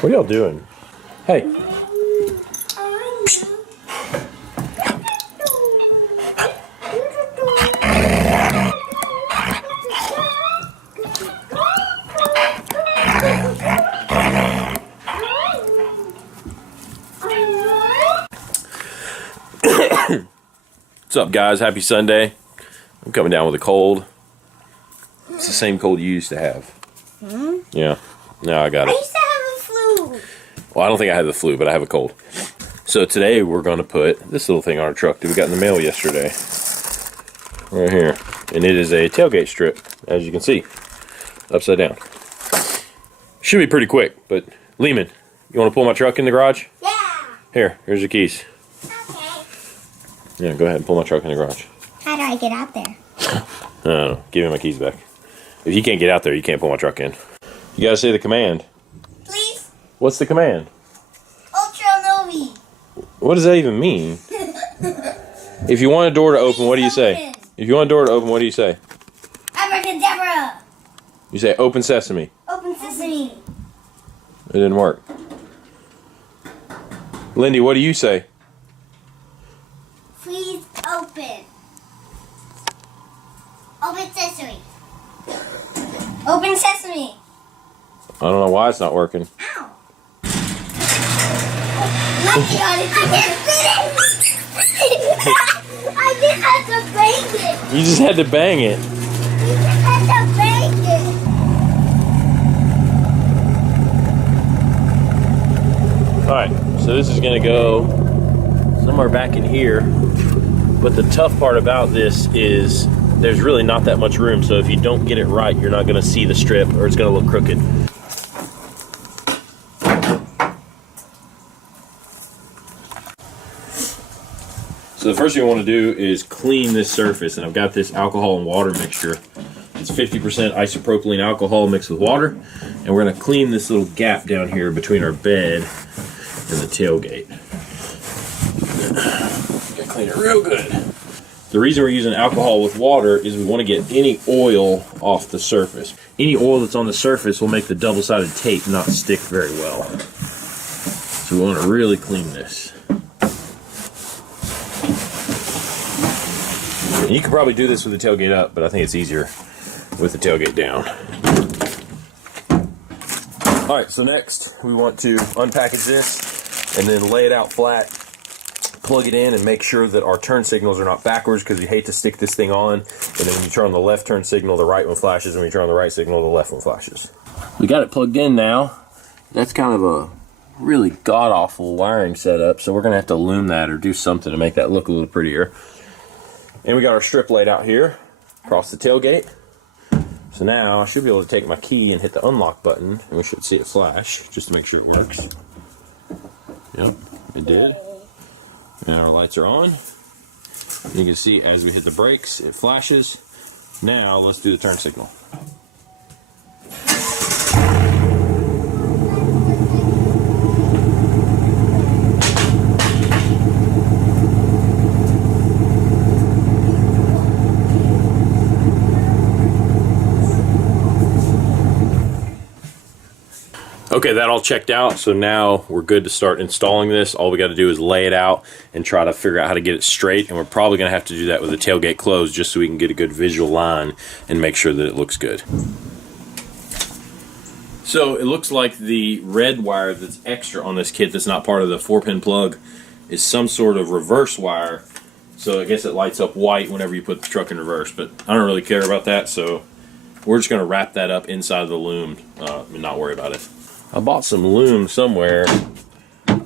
What are y'all doing? Hey. What's up, guys? Happy Sunday. I'm coming down with a cold. It's the same cold you used to have. Yeah. Now I got it. I used to have a flu. Well, I don't think I have the flu, but I have a cold. So today we're going to put this little thing on our truck that we got in the mail yesterday. Right here. And it is a tailgate strip, as you can see. Upside down. Should be pretty quick, but Leaman, you want to pull my truck in the garage? Yeah. Here's the keys. Okay. Yeah, go ahead and pull my truck in the garage. How do I get out there? No, give me my keys back. If you can't get out there, you can't pull my truck in. You gotta say the command. Please? What's the command? Ultra Novi. What does that even mean? If you want a door to open, what do you say? If you want a door to open, what do you say? Abracadabra. You say open sesame. Open sesame. It didn't work. Lindy, what do you say? Please open. Open sesame. Open sesame. I don't know why it's not working. Ow. Lucky on it. I just had to bang it. You just had to bang it. You just had to bang it. Alright, so this is going to go somewhere back in here. But the tough part about this is there's really not that much room. So if you don't get it right, you're not going to see the strip or it's going to look crooked. So the first thing I want to do is clean this surface, and I've got this alcohol and water mixture. It's 50% isopropylene alcohol mixed with water, and we're going to clean this little gap down here between our bed and the tailgate. Gotta clean it real good. The reason we're using alcohol with water is we want to get any oil off the surface. Any oil that's on the surface will make the double-sided tape not stick very well. So we want to really clean this. And you could probably do this with the tailgate up, but I think it's easier with the tailgate down. Alright, so next we want to unpackage this and then lay it out flat, plug it in, and make sure that our turn signals are not backwards, because you hate to stick this thing on and then when you turn on the left turn signal, the right one flashes, and when you turn on the right signal, the left one flashes. We got it plugged in now. That's kind of a really god-awful wiring setup, so we're going to have to loom that or do something to make that look a little prettier. And we got our strip laid out here across the tailgate. So now I should be able to take my key and hit the unlock button, and we should see it flash just to make sure it works. Yep, it did. And our lights are on. You can see as we hit the brakes, it flashes. Now let's do the turn signal. Okay, that all checked out, so now we're good to start installing this. All we got to do is lay it out and try to figure out how to get it straight, and we're probably going to have to do that with the tailgate closed just so we can get a good visual line and make sure that it looks good. So it looks like the red wire that's extra on this kit that's not part of the 4-pin plug is some sort of reverse wire, so I guess it lights up white whenever you put the truck in reverse, but I don't really care about that, so we're just going to wrap that up inside of the loom and not worry about it. I bought some loom somewhere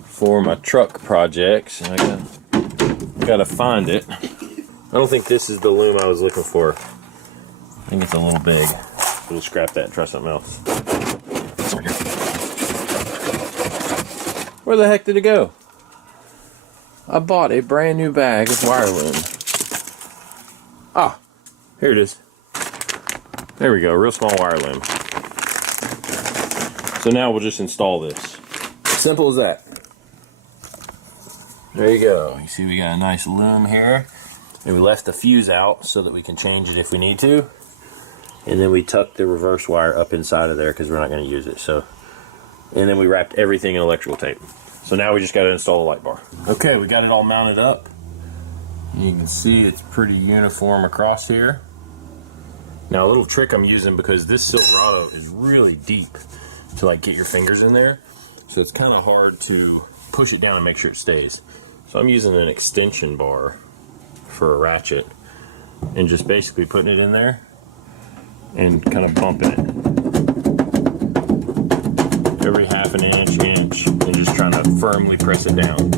for my truck projects, and I gotta find it. I don't think this is the loom I was looking for. I think it's a little big. We'll scrap that and try something else. Where the heck did it go? I bought a brand new bag of wire loom. Ah, here it is. There we go, real small wire loom. So now we'll just install this. Simple as that. There you go. You see we got a nice loom here. And we left the fuse out so that we can change it if we need to. And then we tucked the reverse wire up inside of there because we're not going to use it. So and then we wrapped everything in electrical tape. So now we just got to install a light bar. Okay, we got it all mounted up. You can see it's pretty uniform across here. Now a little trick I'm using, because this Silverado is really deep to like get your fingers in there, so it's kind of hard to push it down and make sure it stays. So I'm using an extension bar for a ratchet and just basically putting it in there and kind of bumping it every half an inch, and just trying to firmly press it down.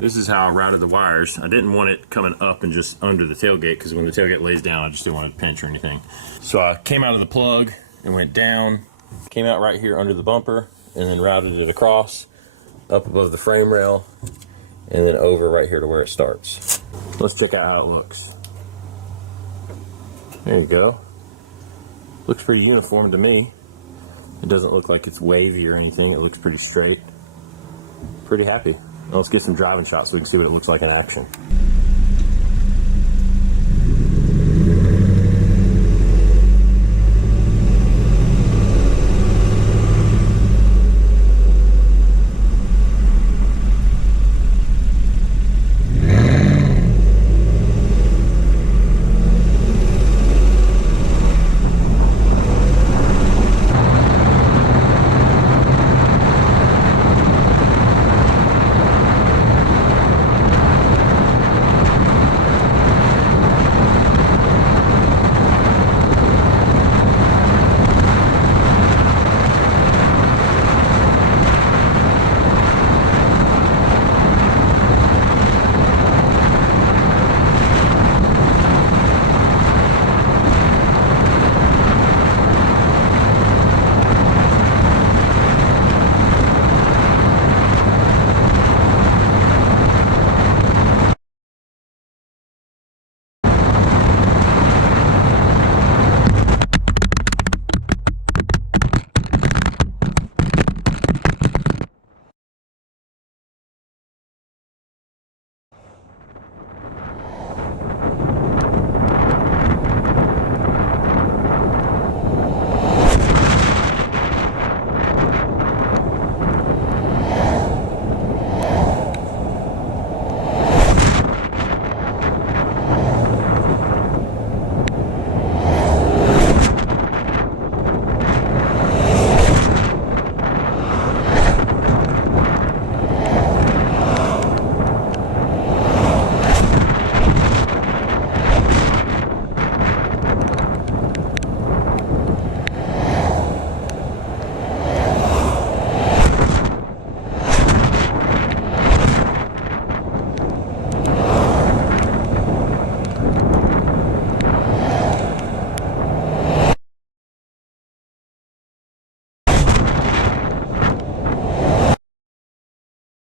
This is how I routed the wires. I didn't want it coming up and just under the tailgate, because when the tailgate lays down, I just didn't want it to pinch or anything. So I came out of the plug and went down, came out right here under the bumper, and then routed it across, up above the frame rail, and then over right here to where it starts. Let's check out how it looks. There you go. Looks pretty uniform to me. It doesn't look like it's wavy or anything. It looks pretty straight. Pretty happy. Now let's get some driving shots so we can see what it looks like in action.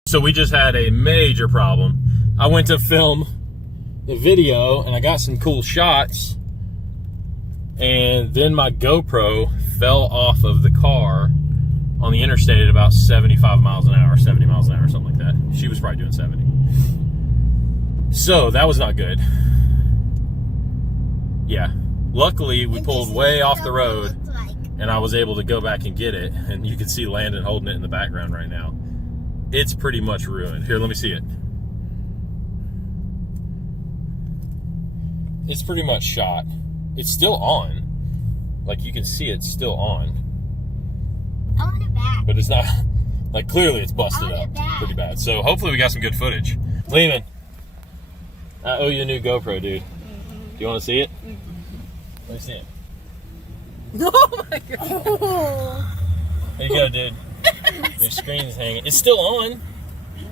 So we just had a major problem. I went to film the video and I got some cool shots, and then my GoPro fell off of the car on the interstate at about 75 miles an hour, 70 miles an hour, something like that. She was probably doing 70. So that was not good. Yeah. Luckily, we pulled way off the road and I was able to go back and get it. And you can see Landon holding it in the background right now. It's pretty much ruined. Here, let me see it. It's pretty much shot. It's still on. Like, you can see it's still on. I want it back. But it's not, like, clearly it's busted up pretty bad. So hopefully we got some good footage. Leaman, I owe you a new GoPro, dude. Do you want to see it? Let me see it. Oh my god. There you go, dude. Your screen's hanging. It's still on.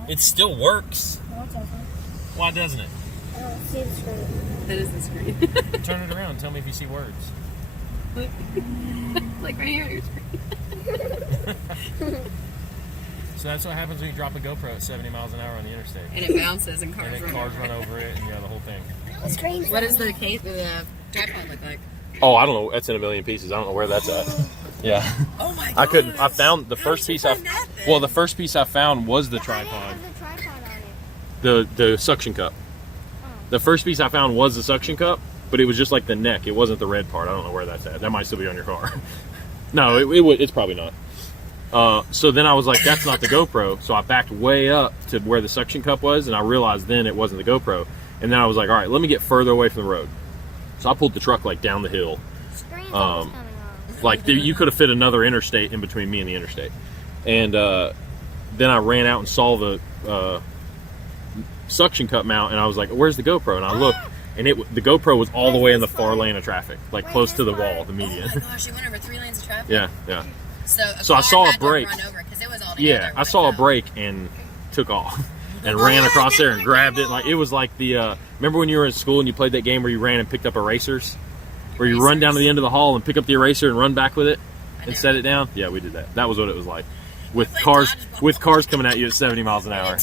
It still works. Why doesn't it? I don't see the screen. That is the screen. Turn it around. Tell me if you see words. Look. Like right here on your screen. So that's what happens when you drop a GoPro at 70 miles an hour on the interstate. And it bounces and cars And then cars run over it, and yeah, the whole thing. The screen's What does the case, the tripod look like? Oh, I don't know. That's in a million pieces. I don't know where that's at. Yeah. Oh my god. I couldn't. I found the first piece I. Well, the first piece I found was the tripod. has a tripod on it. The suction cup. The first piece I found was the suction cup, but it was just like the neck. It wasn't the red part. I don't know where that's at. That might still be on your car. No, it's probably not. So then I was like, that's not the GoPro. So I backed way up to where the suction cup was, and I realized then it wasn't the GoPro. And then I was like, all right, let me get further away from the road. So I pulled the truck like down the hill. Screen's always coming on. Like you could have fit another interstate in between me and the interstate. And then I ran out and saw the suction cup mount, and I was like, where's the GoPro? And I looked, and the GoPro was all the way in the far lane of traffic, like close to the wall, the median. Oh my gosh, you went over 3 lanes of traffic? Yeah. So I saw a had to break. run over 'cause it was all Yeah, together I when it saw a fell. break and took off and ran across there and grabbed it. Like it was like the remember when you were in school and you played that game where you ran and picked up erasers, where you run down to the end of the hall and pick up the eraser and run back with it and set it down. Yeah, we did that. That was what it was like with played cars dodgeball. coming at you at 70 miles an hour.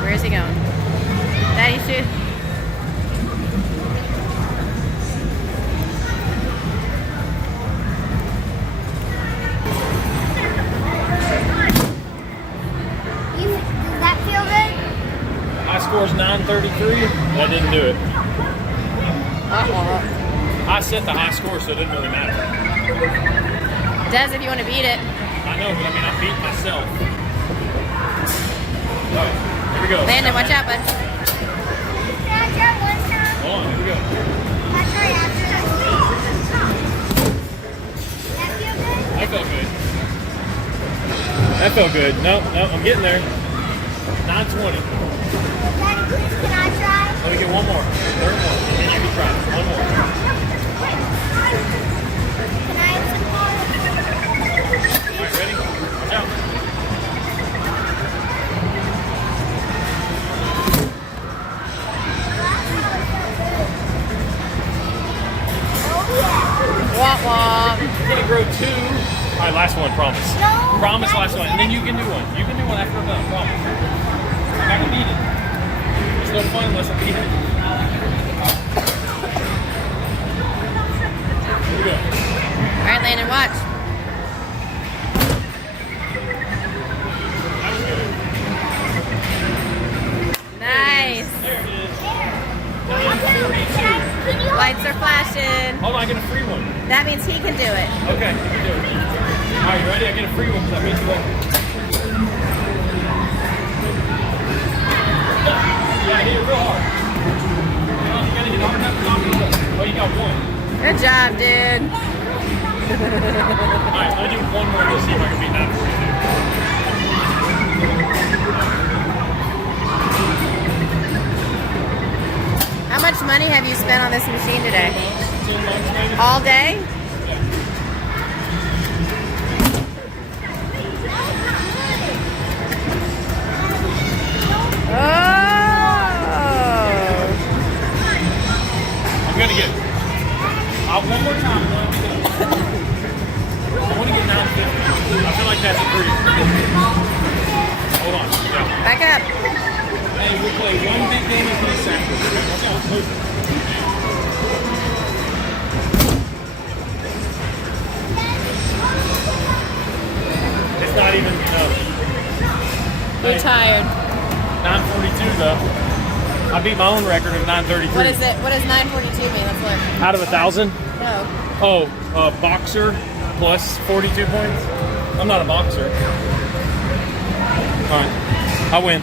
Where is he going? Daddy shoot. Does that feel good? High score's 933. That didn't do it. I set the high score, so it didn't really matter. Does if you want to beat it. I know, but I mean, I beat myself. All right, here we go. Landon, watch out, bud. Can I try one time? Hold on, here we go. Can I try after that? That feel good? That felt good. That felt good. No, I'm getting there. 920. Daddy, please, can I try? Let me get one more. Third one. And then you can try it. One more. Can I have some more? All right, ready? Watch out. Wah wah. You're gonna grow 2. All right, last one. Promise. No. Promise, last one. And then you can do one. You can do one after I'm done. Promise. I'm not gonna beat it. It's no fun unless I beat it. Here we go. All right, Landon, watch. That was good. Nice. There it is. Can you Lights are flashing. Hold on, I get a free one. That means he can do it. Okay, you can do it. All right, you ready? I get a free one because that means you won't. Yeah, hit it real hard. You gotta hit hard enough to knock it over. Oh, you got one. Good job, dude. All right, I'm gonna do one more to see if I can beat 942. How much money have you spent on this machine today? 10 months maybe? All day? Oh! I'm gonna get. One more time. I want to get 950. I feel like that's a pretty. Hold on. Yeah. Back up. Hey, we'll play one big game and play Saturday. Watch out. Move. It's not even. You're tired. 942 though. I beat my own record of 933. What is it? What does 942 mean? Let's look. Out of 1,000? No. Oh, boxer plus 42 points. I'm not a boxer. All right, I win.